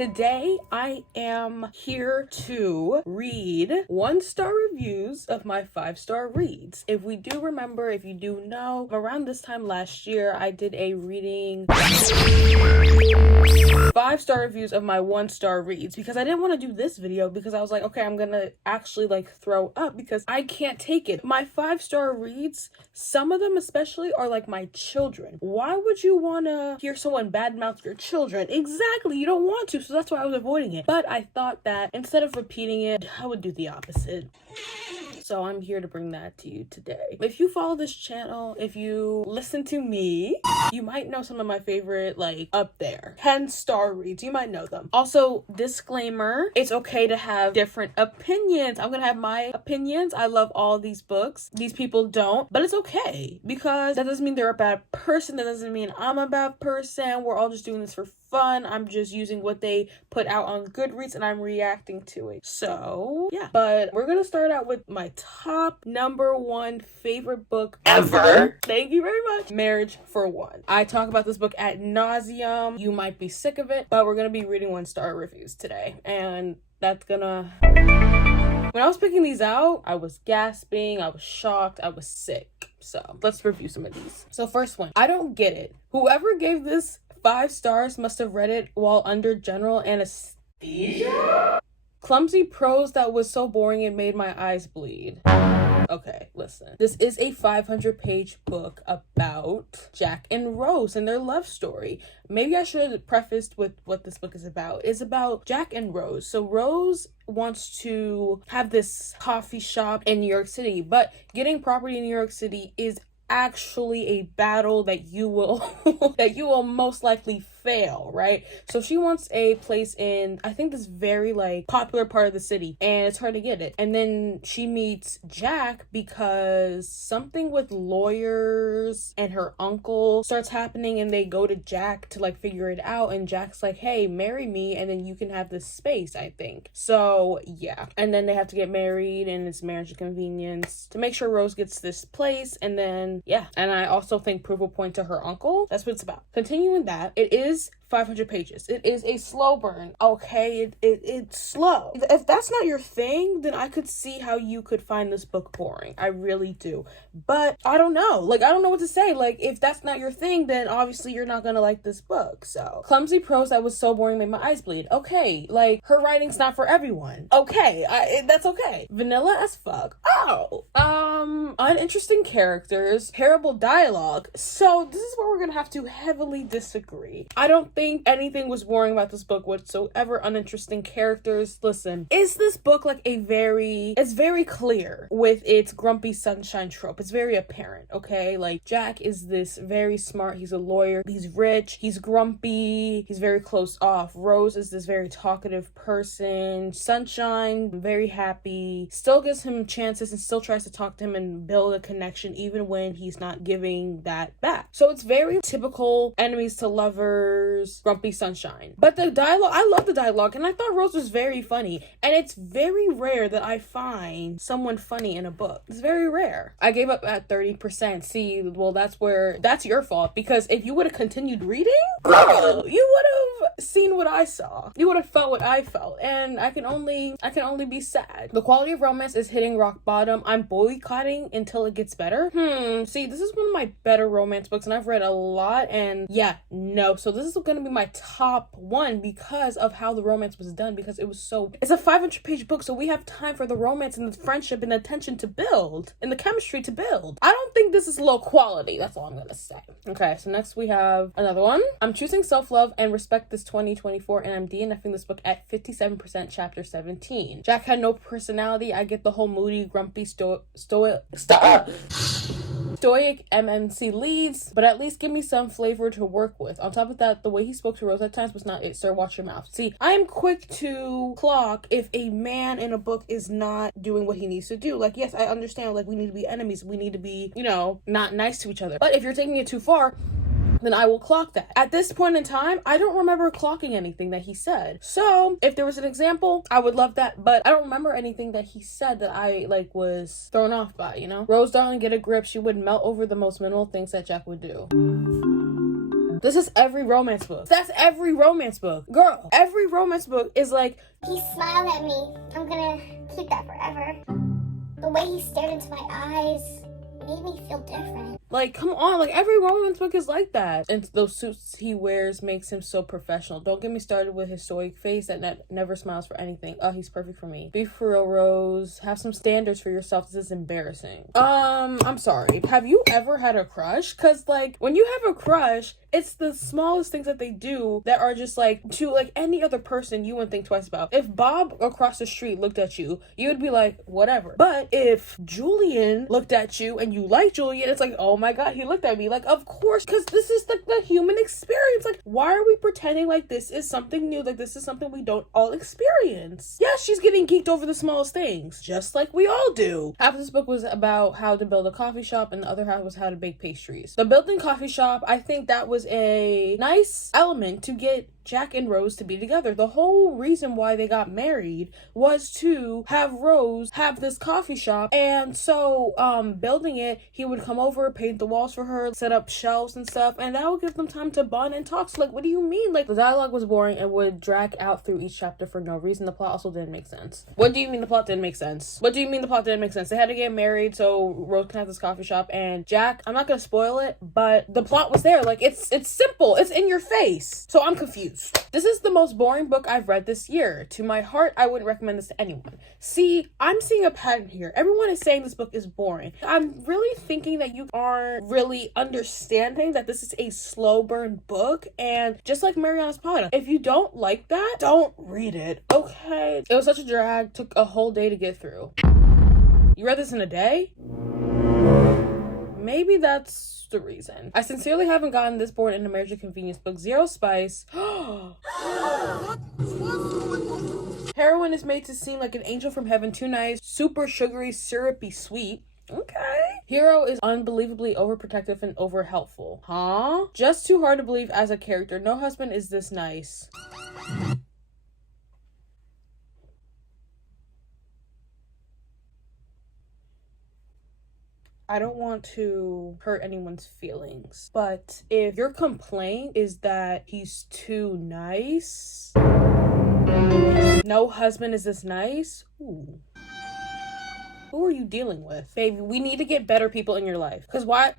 Today I am here to read 1-star reviews of my 5-star reads. If we do remember, if you do know, around this time last year I did a reading 5-star reviews of my 1-star reads because I didn't want to do this video because I was like, okay, I'm gonna actually like throw up because I can't take it. My 5-star reads, some of them especially are like my children. Why would you want to hear someone badmouth your children? Exactly, you don't want to, so that's why I was avoiding it. But I thought that instead of repeating it, I would do the opposite. So I'm here to bring that to you today. If you follow this channel, if you listen to me, you might know some of my favorite, like, up there 10-star reads. You might know them. Also, disclaimer, it's okay to have different opinions. I'm gonna have my opinions. I love all these books. These people don't, but it's okay because that doesn't mean they're a bad person. That doesn't mean I'm a bad person. We're all just doing this for fun. I'm just using what they put out on Goodreads and I'm reacting to it. So yeah, but we're gonna start out with my top number 1 favorite book ever. Thank you very much. Marriage for One. I talk about this book ad nauseum. You might be sick of it, but we're gonna be reading 1-star reviews today, and that's gonna... When I was picking these out, I was gasping, I was shocked, I was sick. So let's review some of these. So first one, I don't get it. Whoever gave this 5 stars must have read it while under general anesthesia? Clumsy prose that was so boring it made my eyes bleed. Okay, listen. This is a 500-page book about Jack and Rose and their love story. Maybe I should have prefaced with what this book is about. It's about Jack and Rose. So Rose wants to have this coffee shop in New York City, but getting property in New York City is actually a battle that you will that you will most likely fail, right? So she wants a place in, I think, this very like popular part of the city, and it's hard to get it. And then she meets Jack because something with lawyers and her uncle starts happening, and they go to Jack to like figure it out, and Jack's like, hey, marry me and then you can have this space, I think. So yeah, and then they have to get married, and it's marriage of convenience to make sure Rose gets this place. And then yeah, and I also think proof will point to her uncle. That's what it's about. Continuing that, it is 500 pages. It is a slow burn. Okay, it's slow. If that's not your thing, then I could see how you could find this book boring. I really do. But I don't know. Like, I don't know what to say. Like, if that's not your thing, then obviously you're not gonna like this book. So, clumsy prose that was so boring made my eyes bleed. Okay, like, her writing's not for everyone. Okay, that's okay. Vanilla as fuck. Oh, uninteresting characters, terrible dialogue. So, this is where we're gonna have to heavily disagree. I don't think anything was boring about this book whatsoever. Uninteresting characters. Listen, is this book like it's very clear with its grumpy sunshine trope. It's very apparent, okay? Like, Jack is this very smart, he's a lawyer, he's rich, he's grumpy, he's very close off. Rose is this very talkative person. Sunshine, very happy, still gives him chances and still tries to talk to him and build a connection even when he's not giving that back. So it's very typical enemies to lovers, grumpy sunshine. But the dialogue, I love the dialogue, and I thought Rose was very funny. And it's very rare that I find someone funny in a book. It's very rare. I gave up at 30%. See, well, that's your fault, because if you would have continued reading, girl, you would have seen what I saw. You would have felt what I felt, and I can only be sad. The quality of romance is hitting rock bottom. I'm boycotting until it gets better. See, this is one of my better romance books, and I've read a lot, and yeah, no. So this is gonna be my top 1 because of how the romance was done, because it's a 500-page book, so we have time for the romance and the friendship and the tension to build and the chemistry to build. I don't think this is low quality. That's all I'm gonna say. Okay, so next we have another one. I'm choosing self-love and respect this 2024, and I'm DNFing this book at 57%, chapter 17. Jack had no personality. I get the whole moody, grumpy, stoic MMC leads, but at least give me some flavor to work with. On top of that, the way he spoke to Rose at times was not it, sir. Watch your mouth. See, I am quick to clock if a man in a book is not doing what he needs to do. Like, yes, I understand, like, we need to be enemies. We need to be, not nice to each other. But if you're taking it too far, then I will clock that. At this point in time, I don't remember clocking anything that he said. So if there was an example, I would love that, but I don't remember anything that he said that I was thrown off by, Rose, darling, get a grip. She would melt over the most minimal things that Jack would do. This is every romance book. That's every romance book. Girl, every romance book is like, he smiled at me. I'm gonna keep that forever. The way he stared into my eyes made me feel different. Like, come on, like, every romance book is like that. And those suits he wears makes him so professional. Don't get me started with his stoic face that never smiles for anything. Oh, he's perfect for me. Be for real, Rose. Have some standards for yourself. This is embarrassing. I'm sorry. Have you ever had a crush? Because, like, when you have a crush, it's the smallest things that they do that are just, like, to, like, any other person you wouldn't think twice about. If Bob across the street looked at you, you would be like, whatever. But if Julian looked at you and you like Julian, it's like, oh my god, he looked at me. Like, of course, because this is the human experience. Like, why are we pretending like this is something new? Like, this is something we don't all experience. Yeah, she's getting geeked over the smallest things, just like we all do. Half of this book was about how to build a coffee shop, and the other half was how to bake pastries. The building coffee shop, I think that was a nice element to get Jack and Rose to be together. The whole reason why they got married was to have Rose have this coffee shop, and so building it, he would come over, paint the walls for her, set up shelves and stuff, and that would give them time to bond and talk. So, like, what do you mean? Like, the dialogue was boring and would drag out through each chapter for no reason. The plot also didn't make sense. What do you mean the plot didn't make sense? What do you mean the plot didn't make sense? They had to get married so Rose can have this coffee shop, and Jack, I'm not gonna spoil it, but the plot was there. Like, it's simple. It's in your face. So I'm confused. This is the most boring book I've read this year. To my heart, I wouldn't recommend this to anyone. See, I'm seeing a pattern here. Everyone is saying this book is boring. I'm really thinking that you aren't really understanding that this is a slow burn book, and just like Mariana's Pod, if you don't like that, don't read it, okay? It was such a drag, took a whole day to get through. You read this in a day? Maybe that's the reason. I sincerely haven't gotten this bored in a marriage of convenience book. Zero spice. Heroine is made to seem like an angel from heaven, too nice, super sugary, syrupy sweet. Okay. Hero is unbelievably overprotective and over helpful. Huh? Just too hard to believe as a character. No husband is this nice. I don't want to hurt anyone's feelings, but if your complaint is that he's too nice, no husband is this nice, ooh. Who are you dealing with? Baby, we need to get better people in your life. Because why?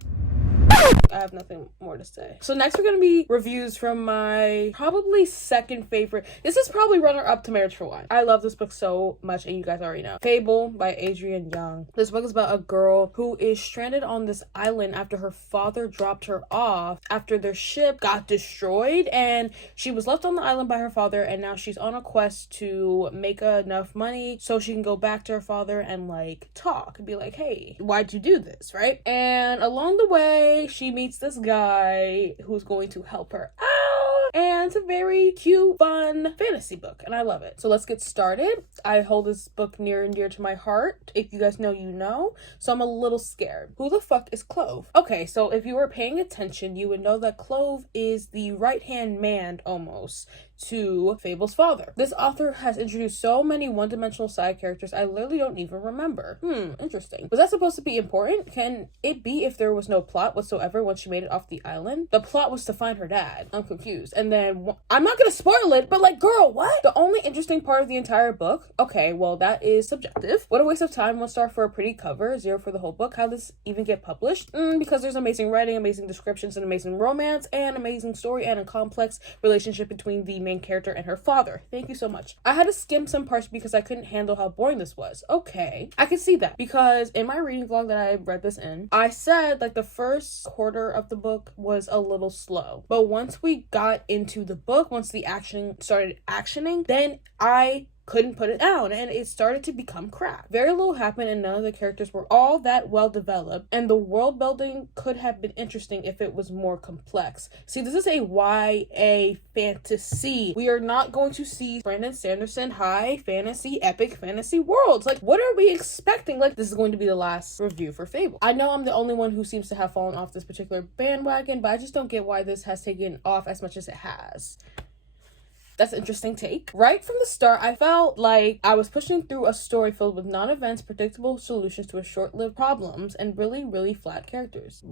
I have nothing more to say. So next we're going to be reviews from my probably second favorite. This is probably runner-up to Marriage for One. I love this book so much, and you guys already know. Fable by Adrienne Young. This book is about a girl who is stranded on this island after her father dropped her off after their ship got destroyed, and she was left on the island by her father, and now she's on a quest to make enough money so she can go back to her father and, like, talk and be like, hey, why'd you do this, right? And along the way, she meets this guy who's going to help her out, and it's a very cute, fun fantasy book, and I love it. So let's get started. I hold this book near and dear to my heart. If you guys know, you know, so I'm a little scared. Who the fuck is Clove? Okay, so if you were paying attention, you would know that Clove is the right-hand man, almost, to Fable's father. This author has introduced so many one-dimensional side characters I literally don't even remember. Interesting. Was that supposed to be important? Can it be if there was no plot whatsoever once she made it off the island? The plot was to find her dad. I'm confused. And then, I'm not gonna spoil it, but like, girl, what? The only interesting part of the entire book? Okay, well, that is subjective. What a waste of time. 1 star for a pretty cover, 0 for the whole book. How did this even get published? Because there's amazing writing, amazing descriptions, and amazing romance, and amazing story, and a complex relationship between the main character and her father. Thank you so much. I had to skim some parts because I couldn't handle how boring this was. Okay, I can see that, because in my reading vlog that I read this in, I said like the first quarter of the book was a little slow, but once we got into the book, once the action started actioning, then I couldn't put it down, and it started to become crap. Very little happened, and none of the characters were all that well developed, and the world building could have been interesting if it was more complex. See, this is a YA fantasy. We are not going to see Brandon Sanderson high fantasy, epic fantasy worlds. Like, what are we expecting? Like, this is going to be the last review for Fable. I know I'm the only one who seems to have fallen off this particular bandwagon, but I just don't get why this has taken off as much as it has. That's an interesting take. Right from the start, I felt like I was pushing through a story filled with non-events, predictable solutions to a short-lived problems, and really, really flat characters.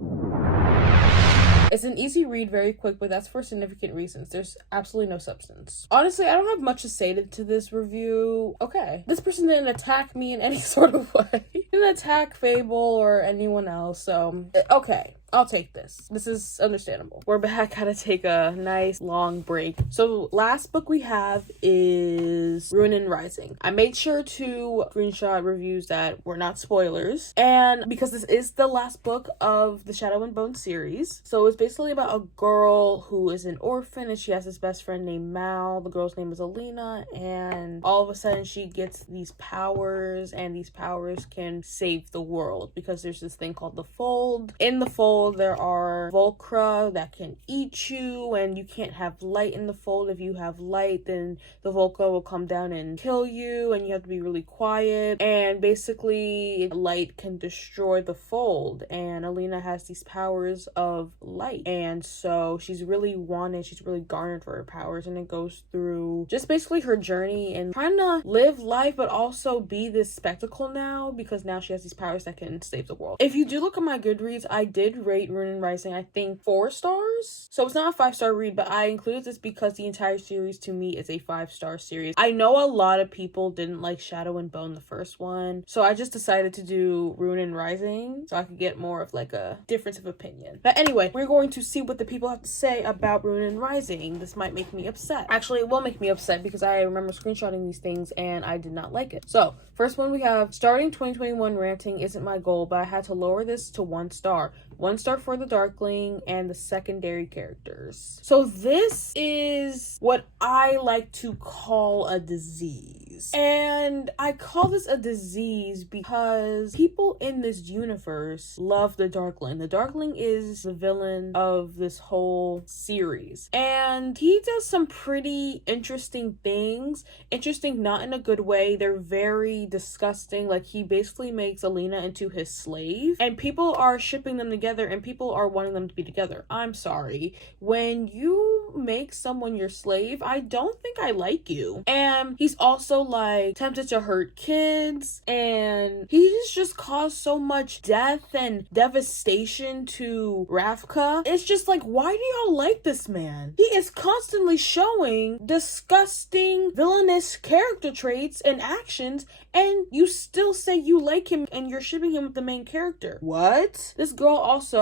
It's an easy read, very quick, but that's for significant reasons. There's absolutely no substance. Honestly, I don't have much to say to this review. Okay. This person didn't attack me in any sort of way. Didn't attack Fable or anyone else, so okay. I'll take this. This is understandable. We're back. Gotta take a nice long break. So last book we have is Rurouni Rising. I made sure to screenshot reviews that were not spoilers, and because this is the last book of the Shadow and Bone series, so it's basically about a girl who is an orphan and she has this best friend named Mal. The girl's name is Alina, and all of a sudden she gets these powers, and these powers can save the world because there's this thing called the Fold. In the Fold, there are Volcra that can eat you, and you can't have light in the Fold. If you have light, then the Volcra will come down and kill you, and you have to be really quiet. And basically, light can destroy the Fold, and Alina has these powers of light, and so she's really wanted, she's really garnered for her powers, and it goes through just basically her journey and trying to live life, but also be this spectacle now, because now she has these powers that can save the world. If you do look at my Goodreads, I did rate Rurouni Rising, I think 4 stars. So it's not a 5-star read, but I included this because the entire series to me is a 5-star series. I know a lot of people didn't like Shadow and Bone, the first one, so I just decided to do Rurouni Rising so I could get more of like a difference of opinion. But anyway, we're going to see what the people have to say about Rurouni Rising. This might make me upset. Actually, it will make me upset because I remember screenshotting these things and I did not like it. So first one we have, starting 2021 ranting isn't my goal, but I had to lower this to 1 star. 1 star for the Darkling and the secondary characters. So this is what I like to call a disease. And I call this a disease because people in this universe love the Darkling. The Darkling is the villain of this whole series. And he does some pretty interesting things. Interesting not in a good way. They're very disgusting. Like, he basically makes Alina into his slave. And people are shipping them together, and people are wanting them to be together. I'm sorry. When you make someone your slave, I don't think I like you. And he's also like tempted to hurt kids, and he's just caused so much death and devastation to Ravka. It's just like, why do y'all like this man? He is constantly showing disgusting, villainous character traits and actions, and you still say you like him and you're shipping him with the main character. What? This girl's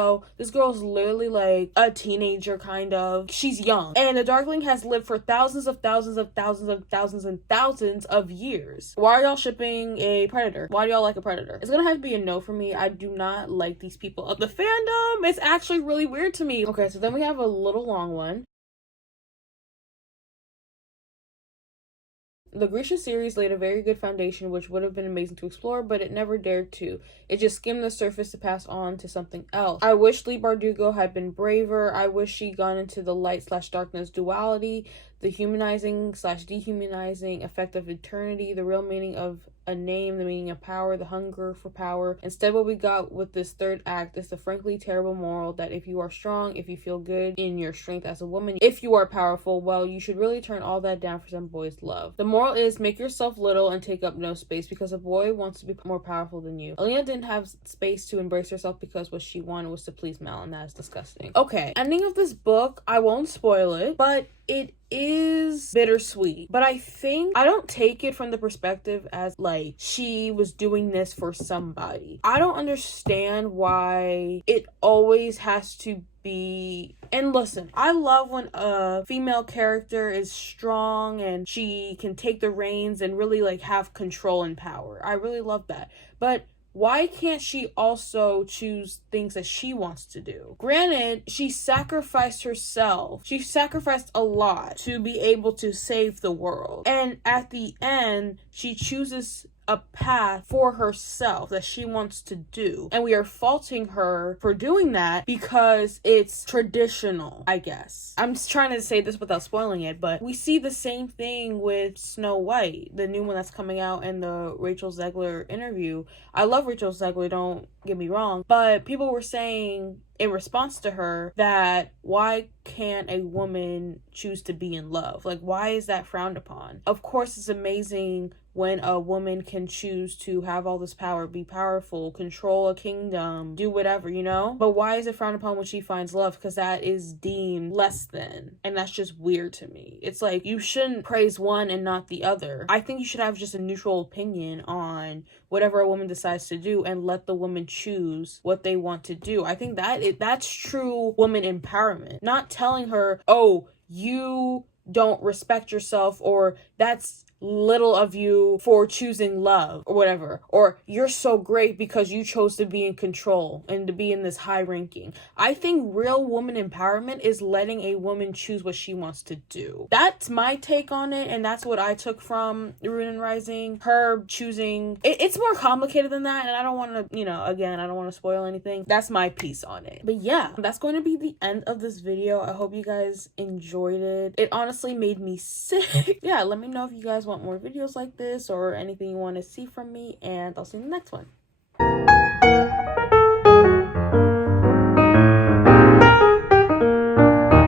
literally like a teenager, kind of. She's young. And the Darkling has lived for thousands of years. Why are y'all shipping a predator? Why do y'all like a predator? It's gonna have to be a no for me. I do not like these people. The fandom is actually really weird to me. Okay, so then we have a little long one. The Grisha series laid a very good foundation, which would have been amazing to explore, but it never dared to. It just skimmed the surface to pass on to something else. I wish Leigh Bardugo had been braver. I wish she'd gone into the light/darkness duality, the humanizing/dehumanizing effect of eternity, the real meaning of a name, the meaning of power, the hunger for power. Instead, what we got with this third act is the frankly terrible moral that if you are strong, if you feel good in your strength as a woman, if you are powerful, well, you should really turn all that down for some boy's love. The moral is make yourself little and take up no space because a boy wants to be more powerful than you. Alina didn't have space to embrace herself because what she wanted was to please Mal, and that is disgusting. Okay, ending of this book, I won't spoil it, but it is bittersweet. But I think I don't take it from the perspective as like she was doing this for somebody. I don't understand why it always has to be. And listen, I love when a female character is strong and she can take the reins and really like have control and power. I really love that. But why can't she also choose things that she wants to do? Granted, she sacrificed herself. She sacrificed a lot to be able to save the world. And at the end, she chooses a path for herself that she wants to do. And we are faulting her for doing that because it's traditional, I guess. I'm just trying to say this without spoiling it, but we see the same thing with Snow White, the new one that's coming out, in the Rachel Zegler interview. I love Rachel Zegler, don't get me wrong, but people were saying in response to her that why can't a woman choose to be in love? Like, why is that frowned upon? Of course, it's amazing when a woman can choose to have all this power, be powerful, control a kingdom, do whatever, you know? But why is it frowned upon when she finds love? Because that is deemed less than. And that's just weird to me. It's like, you shouldn't praise one and not the other. I think you should have just a neutral opinion on whatever a woman decides to do and let the woman choose what they want to do. I think that's true woman empowerment. Not telling her, oh, you don't respect yourself, or that's little of you for choosing love, or whatever, or you're so great because you chose to be in control and to be in this high ranking. I think real woman empowerment is letting a woman choose what she wants to do. That's my take on it, and that's what I took from Rune and Rising. Her choosing it's more complicated than that, and I don't want to, again, I don't want to spoil anything. That's my piece on it. But yeah, that's going to be the end of this video. I hope you guys enjoyed it. It honestly made me sick. Yeah, let me know if you guys want more videos like this or anything you want to see from me, and I'll see you in the next one.